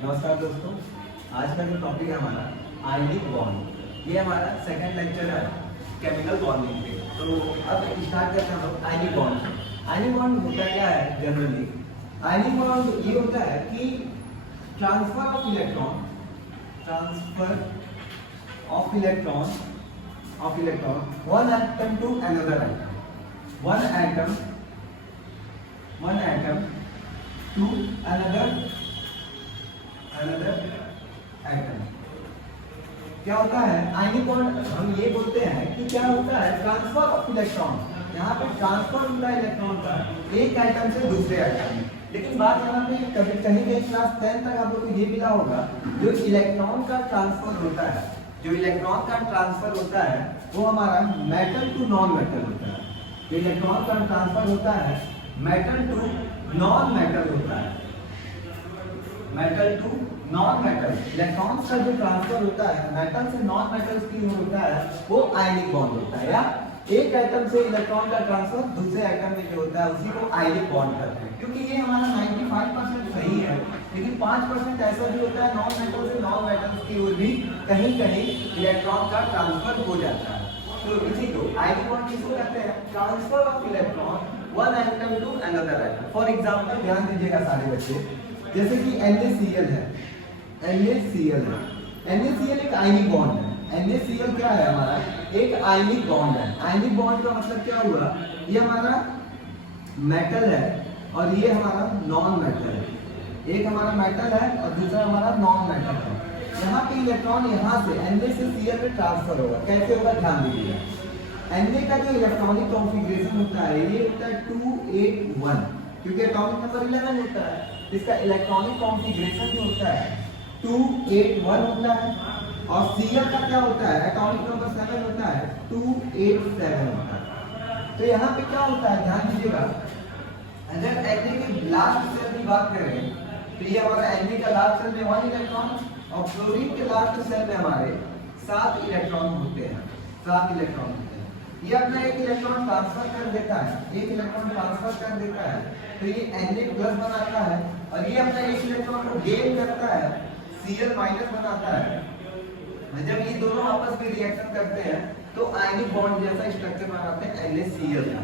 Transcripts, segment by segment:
नमस्कार दोस्तों, आज का जो टॉपिक है हमारा आयनिक बॉन्ड। ये हमारा सेकंड लेक्चर है केमिकल बॉन्डिंग पे। तो अब स्टार्ट करते हैं हम लोग आयनिक बॉन्ड। आयनिक बॉन्ड होता क्या है जनरली? आयनिक बॉन्ड ये होता है कि transfer of electron one atom to another atom, one atom to another atom. क्या होता है आयनिक बॉन्ड? हम ये बोलते हैं कि क्या होता है ट्रांसफर ऑफ इलेक्ट्रॉन। यहाँ पे ट्रांसफर होता है इलेक्ट्रॉन का एक एटम से दूसरे एटम में। लेकिन बात यहाँ पे कहीं कहीं क्लास 10 तक आप लोग को ये मिला होगा, जो इलेक्ट्रॉन का ट्रांसफर होता है वो हमारा मेटल टू नॉन मेटल होता है। जो इलेक्ट्रॉन का ट्रांसफर होता है मेटल टू नॉन मेटल होता है। Metal to non metal electrons का जो ट्रांसफर होता है मेटल से नॉन मेटल्स की ओर होता है वो आयनिक बॉन्ड होता है। या एक एटम से इलेक्ट्रॉन का ट्रांसफर दूसरे एटम में जो होता है उसी को आयनिक बॉन्ड कहते हैं। क्योंकि ये हमारा 95% सही है, लेकिन 5% ऐसा भी होता है नॉन मेटल से नॉन मेटल्स की ओर भी कहीं कहीं इलेक्ट्रॉन का ट्रांसफर हो जाता है। तो इसी को आयनिक बॉन्ड किसको कहते हैं? Transfer of electron one atom to another atom. For example ध्यान दीजिएगा सारे बच्चे, जैसे कि NaCl है, NaCl एक आयनिक बॉन्ड है। NaCl क्या है? हमारा एक आयनिक बॉन्ड है। आयनिक बॉन्ड का मतलब क्या हुआ? ये हमारा मेटल है और ये हमारा नॉन मेटल है। एक हमारा मेटल है और दूसरा हमारा नॉन मेटल है। यहाँ पे इलेक्ट्रॉन यहाँ से Na से Cl में ट्रांसफर होगा। कैसे होगा ध्यान दीजिएगा। Na का जो इलेक्ट्रॉनिक कॉन्फ़िगरेशन होता है ये होता है 281, क्योंकि एटॉमिक नंबर 11 होता है। इसका इलेक्ट्रॉनिक कॉन्फ़िगरेशन जो होता है 281 होता है। और Cl का क्या होता है? एटॉमिक नंबर 7 होता है 287 होता है। तो यहाँ पे क्या होता है ध्यान दीजिएगा, अगर Na के लास्ट सेल की बात करें तो ये हमारा Na का लास्ट सेल में 1 इलेक्ट्रॉन और फ्लोरीन के लास्ट सेल में हमारे 7 इलेक्ट्रॉन होते हैं। 7 इलेक्ट्रॉन होते हैं। ये अपना एक इलेक्ट्रॉन ट्रांसफर कर देता है, एक इलेक्ट्रॉन ट्रांसफर कर देता है तो ये Na+ बनाता है और ये अपना एक इलेक्ट्रॉन को गेन करता है, Cl- बनाता है। जब ये दोनों आपस में रिएक्शन करते हैं तो आयनिक बॉन्ड जैसा स्ट्रक्चर बनाते हैं NaCl का।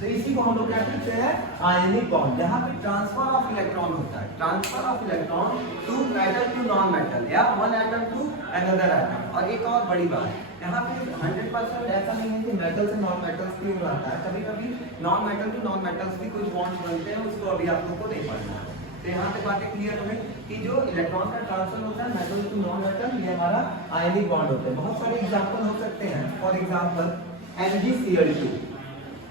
तो इसी को हम लोग क्या कहते हैं? Ionic bond. जहाँ पे ट्रांसफर ऑफ इलेक्ट्रॉन होता है, transfer of electron to metal to non metal या one atom to another atom. और एक और बड़ी बात, यहाँ पे 100% ऐसा नहीं है कि मेटल से नॉन मेटल्स की ओर आता है। कभी कभी non metal to non metals भी कुछ बॉन्ड बनते हैं, उसको अभी आप लोग को नहीं पढ़ना है। तो यहाँ पे बातें क्लियर हो गई कि जो इलेक्ट्रॉन का ट्रांसफर होता है मेटल टू नॉन मेटल, ये हमारा आयनिक बॉन्ड होता है। बहुत सारे एग्जांपल हो सकते हैं। फॉर एग्जांपल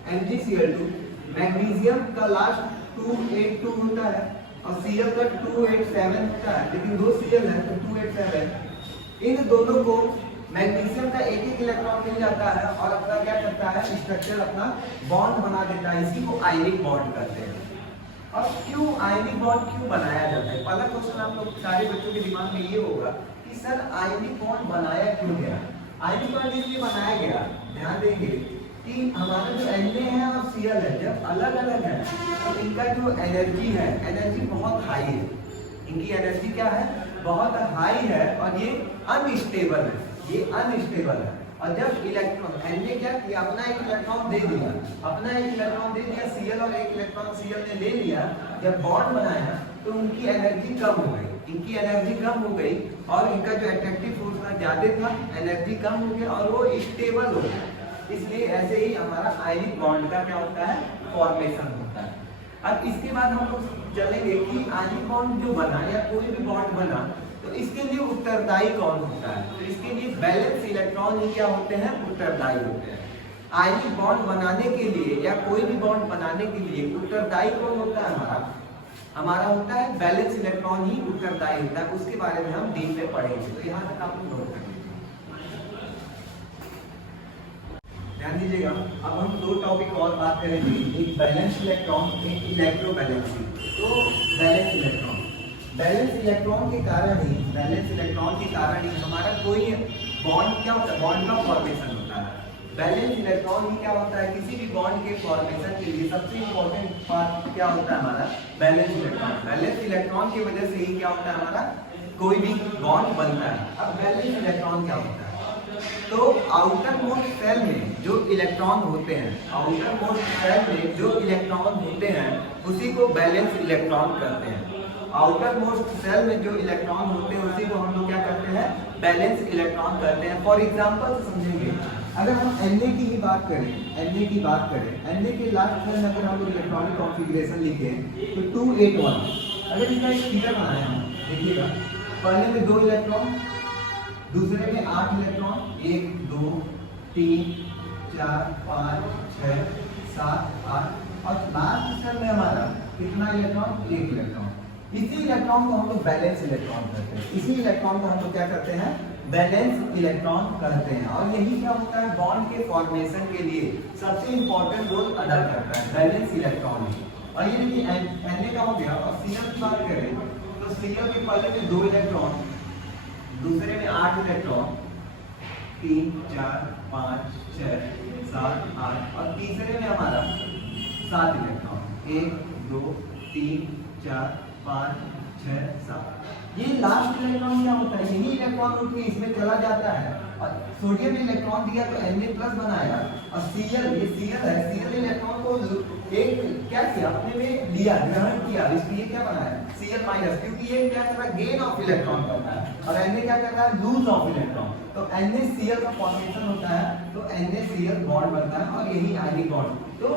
MgCl2 मैग्नीशियम का लास्ट 282 होता है और Cl का 287 होता है, लेकिन दो Cl है तो 287। इन दोनों को मैग्नीशियम का एक एक इलेक्ट्रॉन मिल जाता है और अपना क्या करता है स्ट्रक्चर अपना बॉन्ड बना देता है। इसी को आयनिक बॉन्ड कहते हैं। अब क्यों आयनिक बॉन्ड क्यों बनाया जाता है? पहला क्वेश्चन आप लोग सारे बच्चों के दिमाग में ये होगा कि सर आयनिक बॉन्ड बनाया क्यों गया? आयनिक बॉन्ड इसलिए बनाया गया, ध्यान देंगे कि हमारा जो Na है और Cl है जब अलग अलग है तो इनका जो एनर्जी बहुत हाई है। इनकी एनर्जी क्या है? बहुत हाई है और ये अनस्टेबल है। और जब इलेक्ट्रॉन Na क्या किया? अपना एक इलेक्ट्रॉन दे दिया, Cl और एक इलेक्ट्रॉन Cl ने ले लिया। जब बॉन्ड बनाया तो उनकी एनर्जी कम हो गई और इनका जो अट्रैक्टिव फोर्स ज्यादा था, एनर्जी कम हो गया और वो स्टेबल हो गया। इसलिए ऐसे ही हमारा आयनिक बॉन्ड का क्या होता है? फॉर्मेशन होता है। अब इसके बाद हम लोग चलेंगे कि आयनिक बॉन्ड जो बना या कोई भी बॉन्ड बना तो इसके लिए उत्तरदायी कौन होता है? तो इसके लिए बैलेंस इलेक्ट्रॉन ही क्या होते हैं? उत्तरदायी होते हैं। आयनिक बॉन्ड बनाने के लिए या कोई भी बॉन्ड बनाने के लिए उत्तरदायी कौन होता है? हमारा होता है बैलेंस इलेक्ट्रॉन ही उत्तरदायी होता है। उसके बारे में हम डीप में पढ़ेंगे। तो यहाँ तक आप लोग नोट करेंगे, ध्यान दीजिएगा। अब हम दो टॉपिक और बात करेंगे, एक बैलेंस इलेक्ट्रॉन, एक इलेक्ट्रो बैलेंसिंग। तो बैलेंस इलेक्ट्रॉन के कारण ही हमारा कोई बॉन्ड क्या होता है? बॉन्ड का फॉर्मेशन होता है। बैलेंस इलेक्ट्रॉन ही क्या होता है, किसी भी बॉन्ड के फॉर्मेशन के लिए सबसे इंपॉर्टेंट पार्ट क्या होता है हमारा, बैलेंस इलेक्ट्रॉन। बैलेंस इलेक्ट्रॉन की वजह से ही क्या होता है हमारा कोई भी बॉन्ड बनता है। अब बैलेंस इलेक्ट्रॉन क्या होता है, तो आउटर मोस्ट सेल में जो इलेक्ट्रॉन होते हैं, आउटर मोस्ट सेल में जो इलेक्ट्रॉन होते हैं उसी को बैलेंस इलेक्ट्रॉन कहते हैं। आउटर मोस्ट सेल में जो इलेक्ट्रॉन होते हैं उसी को हम लोग क्या करते हैं, बैलेंस इलेक्ट्रॉन कहते हैं। फॉर एग्जांपल समझेंगे, अगर हम Na की ही बात करें, Na की बात करें, Na के लास्ट सेल में अगर हम लोग इलेक्ट्रॉनिक कॉन्फ़िगरेशन लिखें तो 281, अगर इसका एक फिगर बनाया हम देखिएगा, पहले में 2 इलेक्ट्रॉन, दूसरे में 8 इलेक्ट्रॉन, 1 2 3 4 5 6 7 8 और लास्ट सेल में हमारा कितना इलेक्ट्रॉन, 1 इलेक्ट्रॉन। इसी इलेक्ट्रॉन को हम लोग बैलेंस इलेक्ट्रॉन कहते हैं। इसी इलेक्ट्रॉन को हम लोग क्या करते हैं, बैलेंस इलेक्ट्रॉन कहते हैं। और यही क्या होता है, बॉन्ड के फॉर्मेशन के लिए सबसे इंपॉर्टेंट रोल अदा करता है बैलेंस इलेक्ट्रॉन। और ये देखिए Na का हो गया। और Cl की बात करें तो Cl के पहले में 2 इलेक्ट्रॉन, दूसरे में 8 इलेक्ट्रॉन, 3 4 5 6 7 8 और तीसरे में हमारा 7 इलेक्ट्रॉन, 1 2 3 4 5 6 7। ये लास्ट इलेक्ट्रॉन क्या होता है, यही इलेक्ट्रॉन उठ के इसमें चला जाता है और सोडियम में इलेक्ट्रॉन दिया तो Na+ बनाया और Cl, ये Cl है, Cl इलेक्ट्रॉन को एक क्या किया, अपने में लिया, ग्रहण किया, इसलिए क्या बनाया Cl-, क्योंकि ये क्या कर रहा है, गेन ऑफ इलेक्ट्रॉन करता है और Na क्या कर रहा है, लूज ऑफ इलेक्ट्रॉन। तो NaCl का फॉर्मेशन होता है तो NaCl बॉन्ड बनता है और यही आयनिक बॉन्ड। तो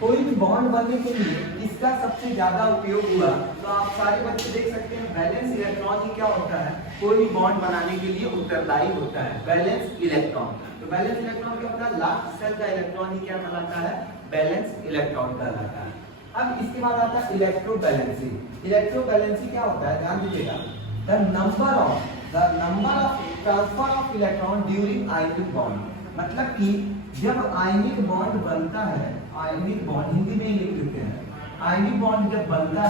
कोई भी बॉन्ड बनने के लिए इसका सबसे ज्यादा उपयोग हुआ। तो आप सारे बच्चे देख सकते हैं बैलेंस इलेक्ट्रॉन ही क्या होता है, कोई भी बॉन्ड बनाने के लिए उत्तरदायी होता है बैलेंस इलेक्ट्रॉन। तो बैलेंस इलेक्ट्रॉन क्या होता है, लास्ट सेल का इलेक्ट्रॉन ही क्या कहलाता है, बैलेंस इलेक्ट्रॉन कहलाता है। अब इसके बाद आता है इलेक्ट्रोबैलेंसिंग। इलेक्ट्रोबैलेंसिंग क्या होता है, ध्यान दीजिएगा, the number of transfer of electron during ionic bond. मतलब कि जब आयनिक बॉन्ड बनता है, आयनिक बॉन्ड हिंदी में ही लिख देते हैं, आयनिक बॉन्ड जब बनता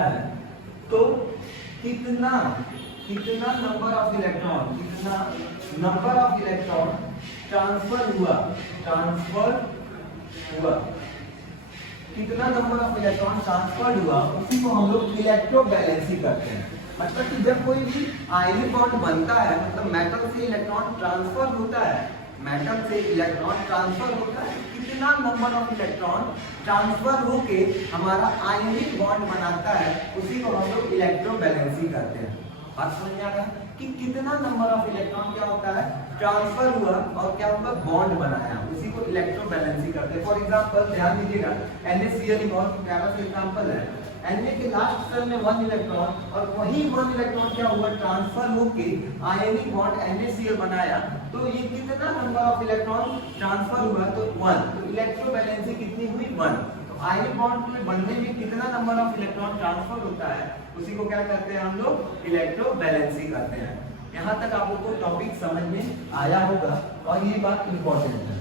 है तो कितना नंबर ऑफ इलेक्ट्रॉन, कितना नंबर ऑफ इलेक्ट्रॉन ट्रांसफर हुआ, कितना नंबर ऑफ इलेक्ट्रॉन ट्रांसफर हुआ, उसी को हम लोग इलेक्ट्रोबैलेंसिंग करते हैं। मतलब कि जब कोई भी आयनिक बॉन्ड बनता है, मतलब मेटल से इलेक्ट्रॉन ट्रांसफर होता है, मेटल से इलेक्ट्रॉन ट्रांसफर होता है, कितना नंबर ऑफ इलेक्ट्रॉन ट्रांसफर होके हमारा आयनिक बॉन्ड बनाता है, उसी को हम लोग इलेक्ट्रोबैलेंसिंग करते हैं। बात समझ में आ रहा है कि कितना नंबर ऑफ इलेक्ट्रॉन क्या होता है, ट्रांसफर हुआ और क्या हुआ, बॉन्ड बनाया, उसी को इलेक्ट्रोबैलेंसिंग करते हैं। फॉर एग्जांपल ध्यान दीजिएगा, NaCl बहुत प्यारा सा एग्जांपल है। Na के लास्ट सेल में 1 इलेक्ट्रॉन और वही 1 इलेक्ट्रॉन क्या हुआ, ट्रांसफर होके आयनिक बॉन्ड NaCl बनाया, तो ये कितना नंबर ऑफ इलेक्ट्रॉन ट्रांसफर हुआ, तो 1। तो इलेक्ट्रोबैलेंसिंग कितनी हुई, 1। तो आयनिक बॉन्ड के बनने में कितना नंबर ऑफ इलेक्ट्रॉन ट्रांसफर होता है, उसी को क्या करते हैं हम लोग, इलेक्ट्रोबैलेंसिंग करते हैं। यहाँ तक आप लोग को टॉपिक समझ में आया होगा और ये बात इंपॉर्टेंट है।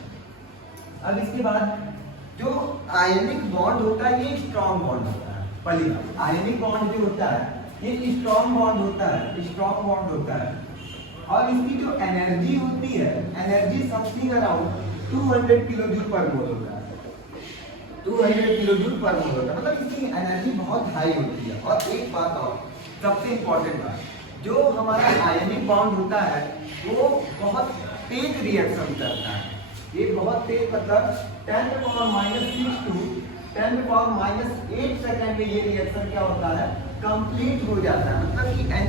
अब इसके बाद जो आयनिक बॉन्ड होता है ये स्ट्रॉन्ग बॉन्ड होता है। पहली बात, आयनिक बॉन्ड जो होता है ये स्ट्रॉन्ग बॉन्ड होता है, स्ट्रॉन्ग बॉन्ड होता है और इसकी जो एनर्जी होती है, energy something around 200 kilo joule per mole होता है, 200 किलो जूल पर मोल होता है, मतलब इसकी एनर्जी बहुत हाई होती है। और एक बात और सबसे इंपॉर्टेंट बात, जो हमारा आयनिक बॉन्ड होता है वो बहुत तेज रिएक्शन करता है, ये बहुत तेज, मतलब 10⁻⁻6 to 10⁻⁸ सेकंड में ये रिएक्शन क्या होता है, कंप्लीट हो जाता है। मतलब कि Na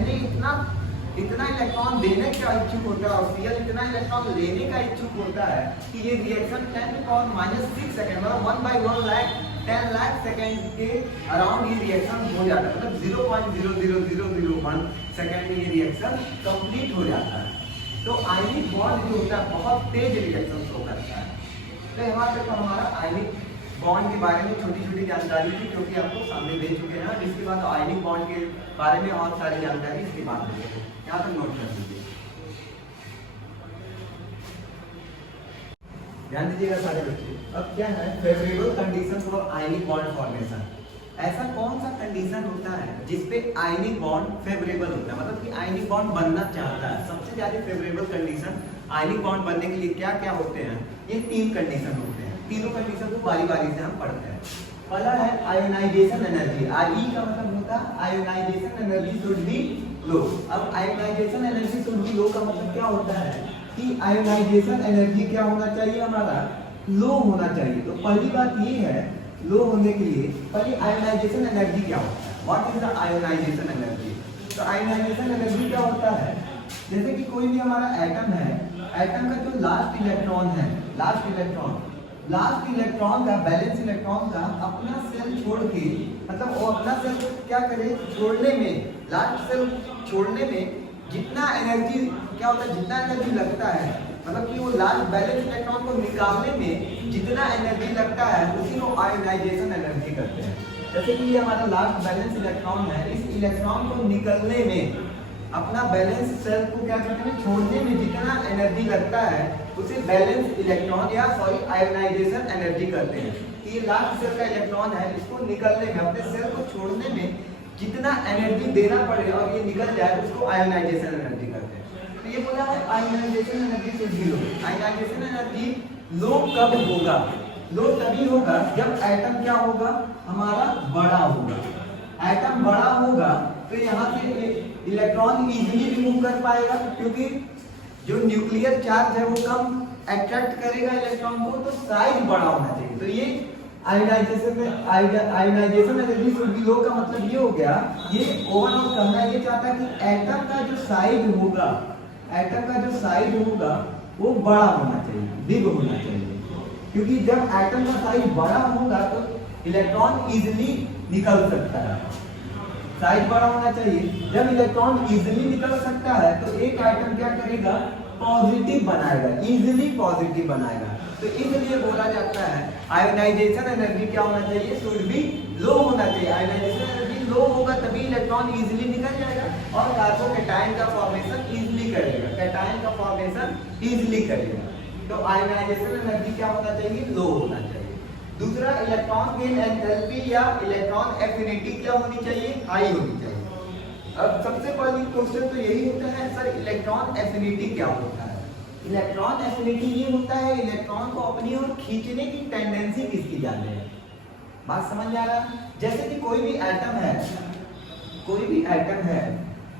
इतना इलेक्ट्रॉन देने का इच्छुक होता है और Cl इतना इलेक्ट्रॉन लेने का इच्छुक होता है कि ये रिएक्शन 10⁻⁻6 सेकंड, मतलब 1/1 लाख 10 लाख सेकंड के अराउंड ये रिएक्शन हो जाता है, मतलब 0.00001 सेकंड में ये रिएक्शन कंप्लीट हो जाता है। तो आयनिक बॉन्ड जो होता है बहुत तेज रिएक्शन शो करता है। तो यहाँ तक हमारा आयनिक बॉन्ड के बारे में छोटी छोटी जानकारी थी, क्योंकि आपको सामने दे चुके हैं। इसके बाद आयनिक बॉन्ड के बारे में और सारी जानकारी इसके बाद देंगे, यहाँ तक नोट कर लीजिए। ध्यान दीजिएगा सारे बच्चे। अब क्या है, favourable condition for ionic bond formation. ऐसा कौन सा कंडीशन होता है जिसपे आयनिक बॉन्ड फेवरेबल होता है, मतलब कि आयनिक बॉन्ड बनना चाहता है। सबसे ज्यादा फेवरेबल कंडीशन आयनिक बॉन्ड बनने के लिए क्या क्या होते हैं, ये 3 कंडीशन होते हैं। तीनों कंडीशन को बारी बारी से हम पढ़ते हैं। पहला है आयोनाइजेशन एनर्जी, आई का मतलब होता है आयोनाइजेशन एनर्जी शुड बी लो। अब आयोनाइजेशन एनर्जी शुड बी लो का मतलब क्या होता है कि आयोनाइजेशन एनर्जी क्या होना चाहिए, हमारा लो होना चाहिए। तो पहली बात ये है लो होने के लिए पहले आयोनाइजेशन एनर्जी क्या होता है, what is the ionization energy. तो आयोनाइजेशन एनर्जी क्या होता है, जैसे कि कोई भी हमारा एटम है, एटम का जो लास्ट इलेक्ट्रॉन है, लास्ट इलेक्ट्रॉन का बैलेंस इलेक्ट्रॉन का अपना सेल छोड़ के, मतलब वो अपना सेल क्या करे छोड़ने में, लास्ट सेल छोड़ने में जितना एनर्जी क्या होता है, जितना एनर्जी लगता है, मतलब कि वो लास्ट बैलेंस इलेक्ट्रॉन को निकालने में जितना एनर्जी लगता है उसी को आयोनाइजेशन एनर्जी करते हैं। जैसे कि ये हमारा लास्ट बैलेंस इलेक्ट्रॉन है, इस इलेक्ट्रॉन को निकलने में, अपना बैलेंस सेल को क्या करते हैं छोड़ने में जितना एनर्जी लगता है उसे बैलेंस इलेक्ट्रॉन या सॉरी आयोनाइजेशन एनर्जी करते हैं। ये लास्ट सेल का इलेक्ट्रॉन है, इसको निकलने में, अपने सेल को छोड़ने में जितना एनर्जी देना पड़े और ये निकल जाए उसको आयोनाइजेशन एनर्जी करते हैं। तो ये बोला है आयोनाइजेशन एनर्जी से लो। आयोनाइजेशन एनर्जी लो कब होगा, लो तभी होगा जब एटम क्या होगा, हमारा बड़ा होगा। एटम बड़ा होगा तो यहाँ से इलेक्ट्रॉन इजीली रिमूव कर पाएगा, क्योंकि जो न्यूक्लियर चार्ज है वो कम अट्रैक्ट करेगा इलेक्ट्रॉन को, तो साइज बड़ा होना चाहिए। तो ये आयोनाइजेशन एनर्जी शुड बी लो का मतलब ये हो गया, ये ओवरऑल कहना ये चाहता है कि एटम का जो साइज होगा, एटम का जो साइज होगा वो बड़ा होना चाहिए, बिग होना चाहिए। क्योंकि जब एटम का साइज बड़ा होगा तो इलेक्ट्रॉन इजीली निकल सकता है, साइज बड़ा होना चाहिए। जब इलेक्ट्रॉन इजीली निकल सकता है तो एक एटम क्या करेगा, पॉजिटिव बनाएगा, इजीली पॉजिटिव बनाएगा। तो इसलिए बोला जाता है आयोनाइजेशन एनर्जी क्या होना चाहिए, शुड बी लो होना चाहिए। आयोनाइजेशन एनर्जी लो होगा तभी इलेक्ट्रॉन इजीली निकल जाएगा और कार्बोकैटायन का फॉर्मेशन इजीली करेगा, कैटायन का फॉर्मेशन इजीली करेगा। तो आयोनाइजेशन एनर्जी क्या होना चाहिए, लो होना चाहिए। दूसरा, इलेक्ट्रॉन गेन एंथैल्पी या इलेक्ट्रॉन एफिनिटी क्या होनी चाहिए, हाई होनी चाहिए। अब सबसे पहली क्वेश्चन तो यही होता है सर इलेक्ट्रॉन एफिनिटी क्या होता है। इलेक्ट्रॉन एफिनिटी ये होता है इलेक्ट्रॉन को अपनी ओर खींचने की टेंडेंसी किसकी ज्यादा है, बात समझ में आ रहा है। जैसे कि कोई भी एटम है, कोई भी एटम है,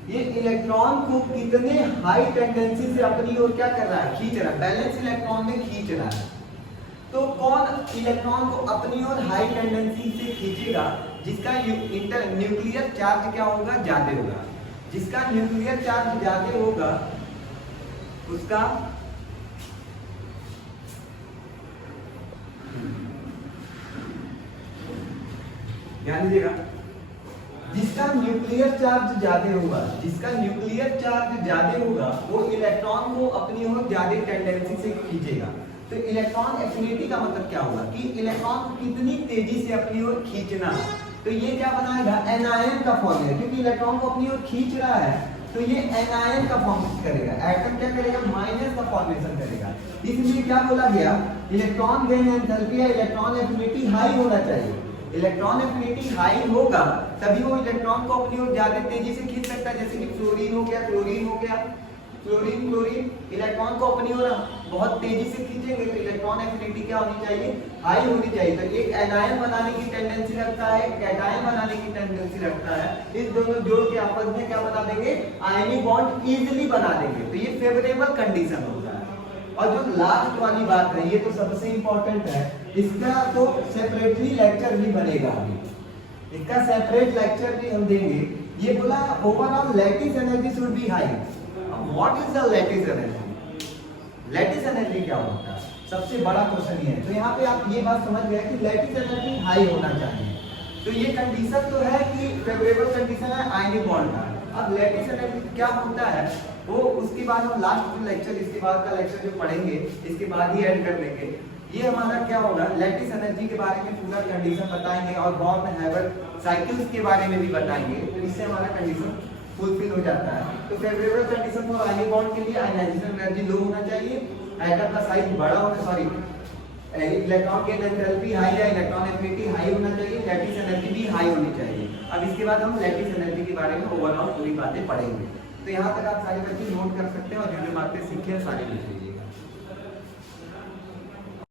ये इलेक्ट्रॉन को कितने हाई टेंडेंसी से अपनी ओर क्या कर रहा है, खींच रहा है, बैलेंस इलेक्ट्रॉन में खींच रहा है। तो कौन इलेक्ट्रॉन को अपनी ओर हाई टेंडेंसी से खींचेगा, जिसका न्यूक्लियर चार्ज क्या होगा, ज्यादा होगा। जिसका न्यूक्लियर चार्ज ज्यादा होगा उसका ध्यान दीजिएगा, जिसका न्यूक्लियर चार्ज ज्यादा होगा, जिसका न्यूक्लियर चार्ज ज्यादा होगा वो इलेक्ट्रॉन को अपनी ओर ज्यादा टेंडेंसी से खींचेगा। तो इलेक्ट्रॉन एफिनिटी का मतलब क्या होगा कि इलेक्ट्रॉन को कितनी तेजी से अपनी ओर खींचना। तो ये क्या बनाएगा, एनायन का फॉर्मेशन, क्योंकि इलेक्ट्रॉन को अपनी ओर खींच रहा है तो ये एनायन का फॉर्मेशन करेगा। एटम क्या करेगा, माइनस का फॉर्मेशन करेगा। इसलिए क्या बोला गया, इलेक्ट्रॉन गेन एंथैल्पी या इलेक्ट्रॉन एफिनिटी हाई होना चाहिए। इलेक्ट्रॉन एफिनिटी हाई होगा तभी वो इलेक्ट्रॉन को अपनी ओर ज्यादा तेजी से खींच सकता है। जैसे कि फ्लोरीन हो गया, क्लोरीन हो गया, क्लोरीन इलेक्ट्रॉन को अपनी ओर बहुत तेजी से खींचेंगे तो इलेक्ट्रॉन एफिनिटी क्या होनी चाहिए, हाई होनी चाहिए। तो एक एनायन बनाने की टेंडेंसी रखता है, कैटायन बनाने की टेंडेंसी रखता है, इस दोनों जोड़ के आपस में क्या बना देंगे, आयनिक बॉन्ड इजीली बना देंगे। तो ये फेवरेबल कंडीशन होता है। और जो लास्ट वाली बात है ये तो सबसे इंपॉर्टेंट है, इसका तो सेपरेटली लेक्चर भी बनेगा, अभी इसका सेपरेट लेक्चर भी हम देंगे। ये बोला overall lattice energy should be high. What is the lattice energy, lattice energy क्या होता है, सबसे बड़ा क्वेश्चन ये है। तो यहाँ पे आप ये बात समझ गए कि लैटिस एनर्जी हाई होना चाहिए। तो ये कंडीशन तो है कि फेवरेबल कंडीशन है आयनिक बॉन्ड का। अब लैटिस एनर्जी क्या होता है वो उसके बाद हम लास्ट लेक्चर, इसके बाद का लेक्चर जो पढ़ेंगे इसके बाद ही ऐड कर लेंगे। ये हमारा क्या होगा, लैटिस एनर्जी के बारे में पूरा कंडीशन बताएंगे और बॉर्न हैवर्थ साइकिल्स के बारे में भी बताएंगे। तो इससे हमारा कंडीशन फुलफिल हो जाता है। तो favourable condition for ionic bond के लिए आयनाइजेशन एनर्जी लो होना चाहिए, एटम का साइज बड़ा होना, सॉरी इलेक्ट्रॉन की एंथैल्पी हाई या इलेक्ट्रॉन एफिनिटी हाई होना चाहिए, लैटिस एनर्जी भी हाई होनी चाहिए। अब इसके बाद हम लैटिस एनर्जी के बारे में ओवरऑल पूरी बातें पढ़ेंगे। तो यहाँ तक आप सारी बच्चे नोट कर सकते हैं और जो जो बातें सीखे हैं सारी लिखिए।